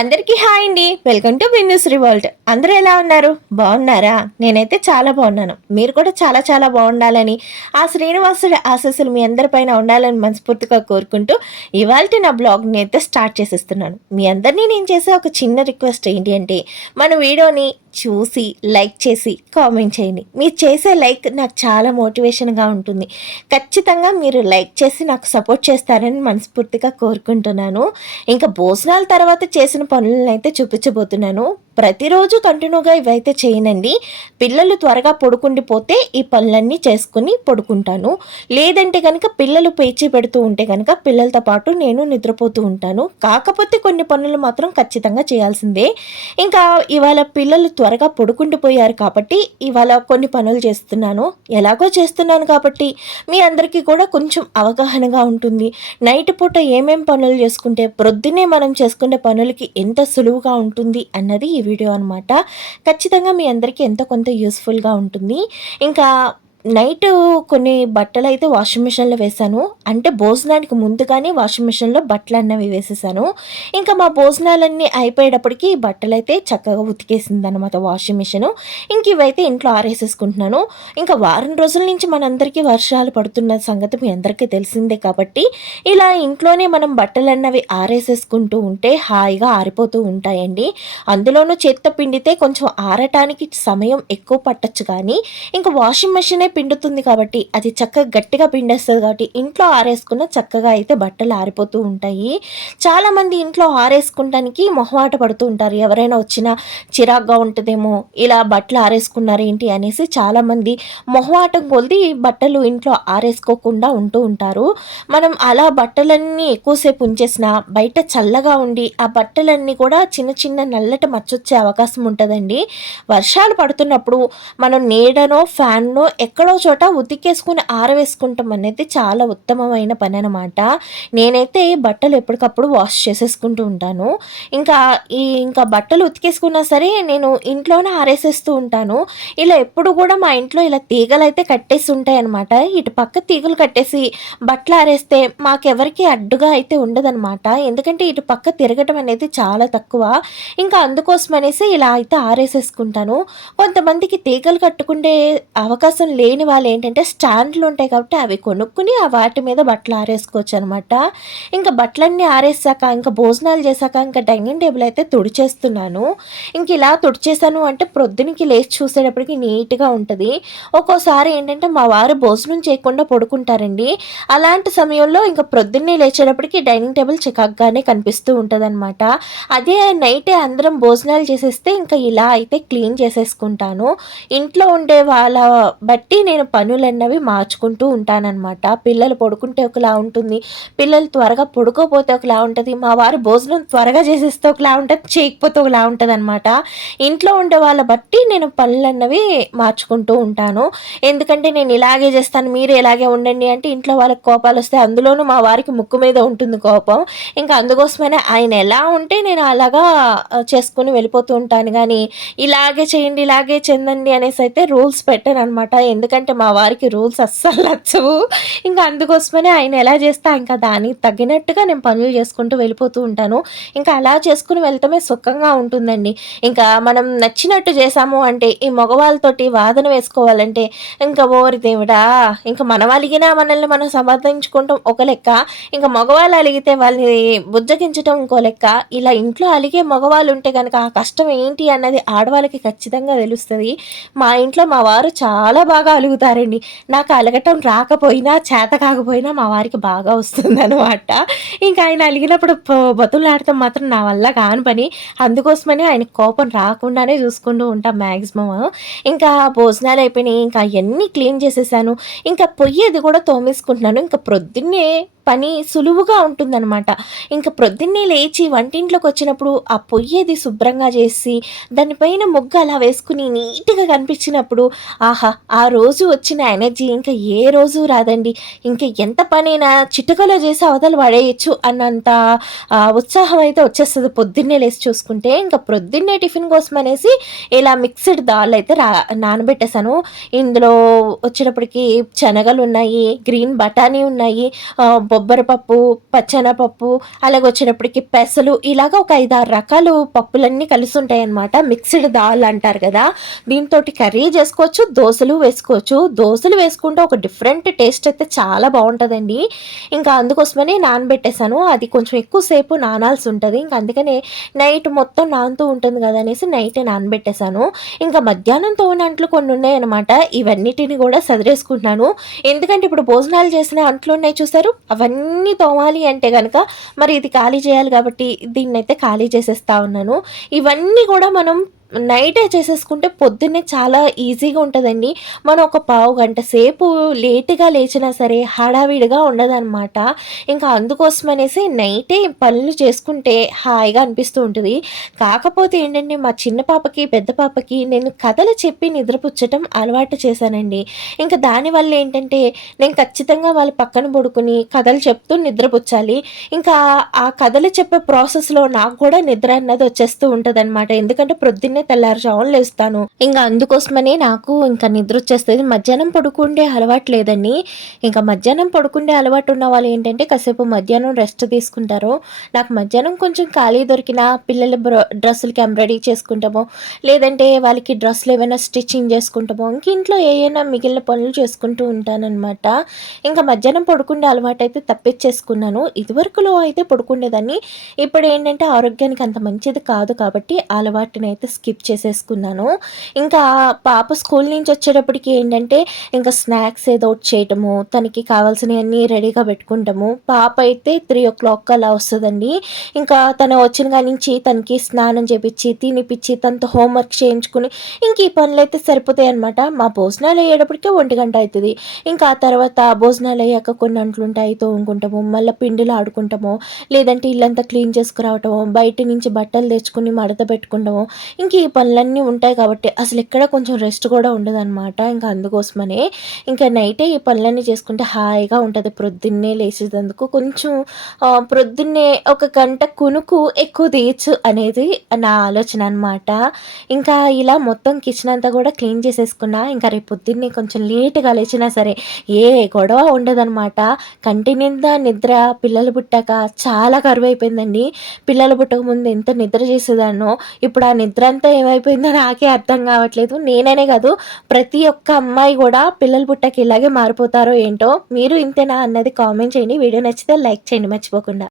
అందరికీ హాయ్ అండి. Welcome to Bindu's revolt. అందరూ ఎలా ఉన్నారు? బాగున్నారా? నేనైతే చాలా బాగున్నాను. మీరు కూడా చాలా చాలా బాగుండాలని, ఆ శ్రీనివాసుడి ఆశీస్సులు మీ అందరిపైన ఉండాలని మనస్ఫూర్తిగా కోరుకుంటూ ఇవాల్టి నా బ్లాగ్ని అయితే స్టార్ట్ చేసేస్తున్నాను. మీ అందరినీ నేను చేసే ఒక చిన్న రిక్వెస్ట్ ఏంటి అంటే, మన వీడియోని చూసి లైక్ చేసి కామెంట్ చేయండి. మీరు చేసే లైక్ నాకు చాలా మోటివేషన్గా ఉంటుంది. ఖచ్చితంగా మీరు లైక్ చేసి నాకు సపోర్ట్ చేస్తారని మనస్ఫూర్తిగా కోరుకుంటున్నాను. ఇంకా భోజనాల తర్వాత చేసిన పనులను అయితే చూపించబోతున్నాను. ప్రతిరోజు కంటిన్యూగా ఇవైతే చేయనండి. పిల్లలు త్వరగా పడుకుండిపోతే ఈ పనులన్నీ చేసుకుని పడుకుంటాను. లేదంటే కనుక పిల్లలు పేచి పెడుతూ ఉంటే కనుక పిల్లలతో పాటు నేను నిద్రపోతూ ఉంటాను. కాకపోతే కొన్ని పనులు మాత్రం ఖచ్చితంగా చేయాల్సిందే. ఇంకా ఇవాళ పిల్లలు త్వరగా పడుకుండిపోయారు కాబట్టి ఇవాళ కొన్ని పనులు చేస్తున్నాను. ఎలాగో చేస్తున్నాను కాబట్టి మీ అందరికీ కూడా కొంచెం అవగాహనగా ఉంటుంది. నైట్ పూట ఏమేం పనులు చేసుకుంటే ప్రొద్దునే మనం చేసుకునే పనులకి ఎంత సులువుగా ఉంటుంది అన్నది ఈ వీడియో అనమాట. ఖచ్చితంగా మీ అందరికీ ఎంతో కొంత యూస్ఫుల్గా ఉంటుంది. ఇంకా నైట్ కొన్ని బట్టలు అయితే వాషింగ్ మిషన్లో వేశాను. అంటే భోజనానికి ముందుగానే వాషింగ్ మిషన్లో బట్టలు అన్నవి వేసేసాను. ఇంకా మా భోజనాలన్నీ అయిపోయేటప్పటికి బట్టలు అయితే చక్కగా ఉతికేసింది అనమాట వాషింగ్ మిషన్. ఇంక ఇవైతే ఇంట్లో ఆరేసేసుకుంటున్నాను. ఇంకా వారం రోజుల నుంచి మనందరికీ వర్షాలు పడుతున్న సంగతి మీ అందరికీ తెలిసిందే కాబట్టి ఇలా ఇంట్లోనే మనం బట్టలు అన్నవి ఆరేసేసుకుంటూ ఉంటే హాయిగా ఆరిపోతూ ఉంటాయండి. అందులోనూ చేత్తో పిండితే కొంచెం ఆరటానికి సమయం ఎక్కువ పట్టచ్చు, కానీ ఇంకా వాషింగ్ మిషనే పిండుతుంది కాబట్టి అది చక్కగా గట్టిగా పిండేస్తుంది కాబట్టి ఇంట్లో ఆరేసుకున్న చక్కగా అయితే బట్టలు ఆరిపోతూ ఉంటాయి. చాలామంది ఇంట్లో ఆరేసుకుంటానికి మొహమాట పడుతూ ఉంటారు. ఎవరైనా వచ్చినా చిరాగ్గా ఉంటుందేమో, ఇలా బట్టలు ఆరేసుకున్నారు ఏంటి అనేసి చాలామంది మొహమాటం కొలిది బట్టలు ఇంట్లో ఆరేసుకోకుండా ఉంటూ ఉంటారు. మనం అలా బట్టలన్నీ ఎక్కువసేపు ఉంచేసినా బయట చల్లగా ఉండి ఆ బట్టలన్నీ కూడా చిన్న చిన్న నల్లటి మచ్చొచ్చే అవకాశం ఉంటుందండి. వర్షాలు పడుతున్నప్పుడు మనం నీడనో ఫ్యాన్నో ఎక్కడో చోట ఉతికేసుకుని ఆరవేసుకుంటాం అనేది చాలా ఉత్తమమైన పని అనమాట. నేనైతే బట్టలు ఎప్పటికప్పుడు వాష్ చేసేసుకుంటూ ఉంటాను. ఇంకా బట్టలు ఉతికేసుకున్నా సరే నేను ఇంట్లోనే ఆరేసేస్తూ ఉంటాను. ఇలా ఎప్పుడు కూడా మా ఇంట్లో ఇలా తీగలు అయితే కట్టేసి ఉంటాయి అనమాట. ఇటు పక్క తీగలు కట్టేసి బట్టలు ఆరేస్తే మాకెవరికి అడ్డుగా అయితే ఉండదనమాట. ఎందుకంటే ఇటు పక్క తిరగటం అనేది చాలా తక్కువ. ఇంకా అందుకోసం అనేసి ఇలా అయితే ఆరేసేసుకుంటాను. కొంతమందికి తీగలు కట్టుకుంటే అవకాశం లేని వాళ్ళు ఏంటంటే స్టాండ్లు ఉంటాయి కాబట్టి అవి కొనుక్కుని ఆ వాటి మీద బట్టలు ఆరేసుకోవచ్చు అనమాట. ఇంకా బట్టలన్నీ ఆరేసాక ఇంకా భోజనాలు చేశాక ఇంకా డైనింగ్ టేబుల్ అయితే తుడిచేస్తున్నాను. ఇంక ఇలా తుడిచేసాను అంటే ప్రొద్దునికి లేచి చూసేటప్పటికి నీట్గా ఉంటుంది. ఒక్కోసారి ఏంటంటే మా వారు భోజనం చేయకుండా పడుకుంటారండి. అలాంటి సమయంలో ఇంకా ప్రొద్దున్నే లేచేటప్పటికి డైనింగ్ టేబుల్ చికాగ్గానే కనిపిస్తూ ఉంటుంది అనమాట. అదే నైటే అందరం భోజనాలు చేసేస్తే ఇంకా ఇలా అయితే క్లీన్ చేసేసుకుంటాను. ఇంట్లో ఉండే వాళ్ళ బట్టి నేను పనులన్నవి మార్చుకుంటూ ఉంటానన్నమాట. పిల్లలు పడుకుంటే ఒకలా ఉంటుంది, పిల్లలు త్వరగా పడుకోపోతే ఒకలా ఉంటుంది, మా వారు భోజనం త్వరగా చేసేస్తే ఒకలా ఉంటుంది, చేయకపోతే ఒకలా ఉంటుంది అనమాట. ఇంట్లో ఉండే వాళ్ళ బట్టి నేను పనులన్నవి మార్చుకుంటూ ఉంటాను. ఎందుకంటే నేను ఇలాగే చేస్తాను మీరు ఇలాగే ఉండండి అంటే ఇంట్లో వాళ్ళకి కోపాలు వస్తాయి. అందులోనూ మా వారికి ముక్కు మీద ఉంటుంది కోపం. ఇంకా అందుకోసమనే ఆయన ఎలా ఉంటే నేను అలాగా చేసుకుని వెళ్ళిపోతూ ఉంటాను. కానీ ఇలాగే చేయండి ఇలాగే చెందండి అనేసి అయితే రూల్స్ పెట్టాను అనమాట. ఎందుకంటే మా వారికి రూల్స్ అస్సలు నచ్చవు. ఇంకా అందుకోసమనే ఆయన ఎలా చేస్తా ఇంకా దానికి తగ్గినట్టుగా నేను పనులు చేసుకుంటూ వెళ్ళిపోతూ ఉంటాను. ఇంకా అలా చేసుకుని వెళ్తామే సుఖంగా ఉంటుందండి. ఇంకా మనం నచ్చినట్టు చేసాము అంటే ఈ మగవాళ్ళతోటి వాదన వేసుకోవాలంటే ఇంకా ఓరి దేవుడా, ఇంకా మనం అలిగినా మనల్ని మనం సమర్థించుకుంటాం ఒక లెక్క, ఇంకా మగవాళ్ళు అలిగితే వాళ్ళని బుజ్జగించడం ఇంకో లెక్క. ఇలా ఇంట్లో అలిగే మగవాళ్ళు ఉంటే కనుక ఆ కష్టం ఏంటి అన్నది ఆడవాళ్ళకి ఖచ్చితంగా తెలుస్తుంది. మా ఇంట్లో మా వారు చాలా బాగా అలుగుతారండి. నాకు అలగటం రాకపోయినా చేత కాకపోయినా మా వారికి బాగా వస్తుందనమాట. ఇంకా ఆయన అలిగినప్పుడు బతులాడటం మాత్రం నా వల్ల కాని పని. అందుకోసమని ఆయన కోపం రాకుండానే చూసుకుంటూ ఉంటాం మ్యాక్సిమం. ఇంకా భోజనాలు అయిపోయినాయి. ఇంకా అవన్నీ క్లీన్ చేసేసాను. ఇంకా పొయ్యేది కూడా తోమేసుకుంటున్నాను. ఇంకా ప్రొద్దున్నే పని సులువుగా ఉంటుందన్నమాట. ఇంకా ప్రొద్దున్నే లేచి వంటింట్లోకి వచ్చినప్పుడు ఆ పొయ్యేది శుభ్రంగా చేసి దానిపైన ముగ్గు అలా వేసుకుని నీట్గా కనిపించినప్పుడు ఆహా, ఆ రోజు వచ్చిన ఎనర్జీ ఇంకా ఏ రోజు రాదండి. ఇంకా ఎంత పనైనా చిటికలో చేసి అవతల పడేయచ్చు అన్నంత ఉత్సాహం అయితే వచ్చేస్తుంది పొద్దున్నే లేచి చూసుకుంటే. ఇంకా ప్రొద్దున్నే టిఫిన్ కోసం అనేసి ఇలా మిక్స్డ్ దాల్ అయితే నానబెట్టేశాను. ఇందులో వచ్చేటప్పటికి శనగలు ఉన్నాయి, గ్రీన్ బఠానీ ఉన్నాయి, బొబ్బర పప్పు, పచ్చెనపప్పు, అలాగే వచ్చేటప్పటికి పెసలు ఇలాగ ఒక 5, 6 రకాలు పప్పులన్నీ కలిసి ఉంటాయన్నమాట. మిక్స్డ్ దాల్ అంటారు కదా! దీనితోటి కర్రీ చేసుకోవచ్చు, దోసలు వేసుకోవచ్చు. దోసలు వేసుకుంటే ఒక డిఫరెంట్ టేస్ట్ అయితే చాలా బావుంటదండి. ఇంకా అందుకోసమని నానబెట్టేసాను. అది కొంచెం ఎక్కువ సేపు నానాల్సి ఉంటది. ఇంక అందుకనే నైట్ మొత్తం నానుతూ ఉంటుంది కదా అనేసి నైటే నానబెట్టేసాను. ఇంకా మధ్యాహ్నం తోమిన అంట్లు కొన్ని ఉన్నాయన్నమాట. ఇవన్నిటిని కూడా సదిరేసుకుంటున్నాను. ఎందుకంటే ఇప్పుడు భోజనాలు చేసిన అంట్లున్నాయి చూసారు? అవన్నీ తోమాలి అంటే గనక మరి ఇది ఖాళీ చేయాలి కాబట్టి దీన్నైతే ఖాళీ చేసేస్తా ఉన్నాను. ఇవన్నీ కూడా మనం నైటే చేసేసుకుంటే పొద్దున్నే చాలా ఈజీగా ఉంటదండి. మనం ఒక పావు గంట సేపు లేట్‌గా లేచినా సరే హడావిడిగా ఉండదనమాట. ఇంకా అందుకోసమనేసి నైటే పనులు చేసుకుంటే హాయిగా అనిపిస్తూ ఉంటది. కాకపోతే ఏంటంటే మా చిన్న పాపకి, పెద్ద పాపకి నేను కథలు చెప్పి నిద్రపుచ్చటం అలవాటు చేశానండి. ఇంకా దానివల్ల ఏంటంటే నేను ఖచ్చితంగా వాళ్ళ పక్కన పడుకొని కథలు చెప్తూ నిద్రపుచ్చాలి. ఇంకా ఆ కథలు చెప్పే ప్రాసెస్‌లో నాకు కూడా నిద్ర అన్నది వచ్చేస్తూ ఉంటదనమాట. ఎందుకంటే ప్రొద్దున్నే తెల్లారుజామున లేస్తాను. ఇంక అందుకోసమని నాకు ఇంకా నిద్రొచ్చేస్తది. మధ్యాహ్నం పడుకుండే అలవాటు లేదండి. ఇంకా మధ్యాహ్నం పడుకుండే అలవాటు ఉన్న వాళ్ళు ఏంటంటే కాసేపు మధ్యాహ్నం రెస్ట్ తీసుకుంటారు. నాకు మధ్యాహ్నం కొంచెం ఖాళీ దొరికినా పిల్లల డ్రెస్సులకి ఎంబ్రాయిడరీ చేసుకుంటాము. లేదంటే వాళ్ళకి డ్రెస్సులు ఏమైనా స్టిచ్చింగ్ చేసుకుంటాము. ఇంక ఇంట్లో ఏయైనా మిగిలిన పనులు చేసుకుంటూ ఉంటాననమాట. ఇంకా మధ్యాహ్నం పడుకుండే అలవాటైతే తప్పిచ్చేసుకున్నాను. ఇదివరకులో అయితే పడుకుండేదాన్ని. ఇప్పుడేంటంటే ఆరోగ్యానికి అంత మంచిది కాదు కాబట్టి ఆ అలవాటునైతే స్కిప్ చేసేసుకున్నాను. ఇంకా పాప స్కూల్ నుంచి వచ్చేటప్పటికి ఏంటంటే ఇంకా స్నాక్స్ ఏదో ఒకటి చేయటము, తనకి కావాల్సినయన్నీ రెడీగా పెట్టుకుంటాము. పాప అయితే 3:00 అలా వస్తదండి. ఇంకా తను వచ్చిన కానించి తనకి స్నానం చేపిచ్చి, తినిపిచ్చి, తనతో హోంవర్క్ చేయించుకొని ఇంక ఈ పనులైతే సరిపోతాయనమాట. మా భోజనాలు అయ్యేటప్పటికే 1 అయితది. ఇంకా ఆ తర్వాత భోజనాలు అయ్యాక కొన్ని అంట్లుంటాయి తోముకుంటాము. మళ్ళా పిండిలు ఆడుకుంటాము. లేదంటే ఇల్లంతా క్లీన్ చేసుకురావటము, బయట నుంచి బట్టలు తెచ్చుకొని మడత పెట్టుకుంటాము. ఇంక ఈ పనులన్నీ ఉంటాయి కాబట్టి అసలెక్కడ కొంచెం రెస్ట్ కూడా ఉండదనమాట. ఇంకా అందుకోసమనే ఇంకా నైటే ఈ పనులన్నీ చేసుకుంటే హాయిగా ఉంటది. ప్రొద్దున్నే లేచేదందుకు కొంచెం ప్రొద్దున్నే ఒక గంట కునుకు ఎక్కువ తీయొచ్చు అనేది నా ఆలోచన అనమాట. ఇంకా ఇలా మొత్తం కిచెన్ అంతా కూడా క్లీన్ చేసేసుకున్నా. ఇంకా రేపు పొద్దున్నే కొంచెం లేట్‌గా లేచినా సరే ఏ గొడవ ఉండదనమాట. కంటి నిండా నిద్ర పిల్లలు పుట్టాక చాలా కరువైపోయిందండి. పిల్లలు పుట్టకముందు ఎంత నిద్ర చేసేదాన్నో ఇప్పుడు ఆ నిద్ర అంతా ఏమైపోయిందో నాకే అర్థం కావట్లేదు. నేననే కాదు ప్రతి ఒక్క అమ్మాయి కూడా పిల్లలు పుట్టాక ఇలాగే మారిపోతారో ఏంటో. మీరు ఇంతేనా అన్నది కామెంట్ చేయండి. వీడియో నచ్చితే లైక్ చేయండి మర్చిపోకుండా.